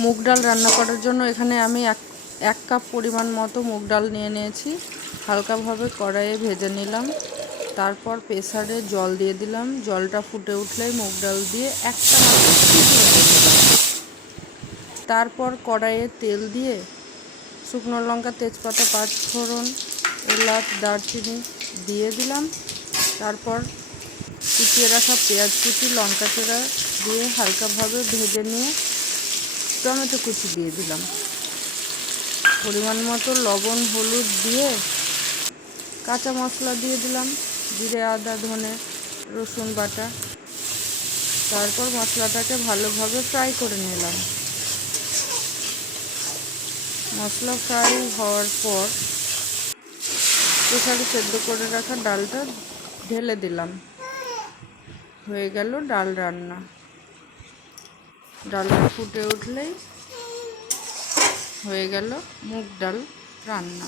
মুগ ডাল রান্না করার জন্য এখানে আমি এক কাপ পরিমাণ মতো মুগ ডাল নিয়ে নিয়েছি। হালকাভাবে কড়াইয়ে ভেজে নিলাম। তারপর প্রেসারে জল দিয়ে দিলাম। জলটা ফুটে উঠলেই মুগ ডাল দিয়ে একটা মাত্র সিটি মেরে দিলাম। তারপর কড়াইয়ে তেল দিয়ে শুকনো লঙ্কা, তেজপাতা, পাঁচফোড়ন, এলাচ, দারচিনি দিয়ে দিলাম। তারপর কুচিয়ে রাখা পেঁয়াজ কুচি, লঙ্কা চেরা দিয়ে হালকাভাবে ভেজে নিয়ে টমেটো কুচি দিয়ে দিলাম। পরিমাণ মতো লবণ, হলুদ দিয়ে কাঁচা মশলা দিয়ে দিলাম, জিরে, আদা, ধনে, রসুন বাটা। তারপর মশলাটাকে ভালোভাবে ফ্রাই করে নিলাম। মশলা ফ্রাই হওয়ার পর প্রেসারে সেদ্ধ করে রাখা ডালটা ঢেলে দিলাম। হয়ে গেল ডাল রান্না। ডালটা ফুটে উঠলেই হয়ে গেল মুগ ডাল রান্না।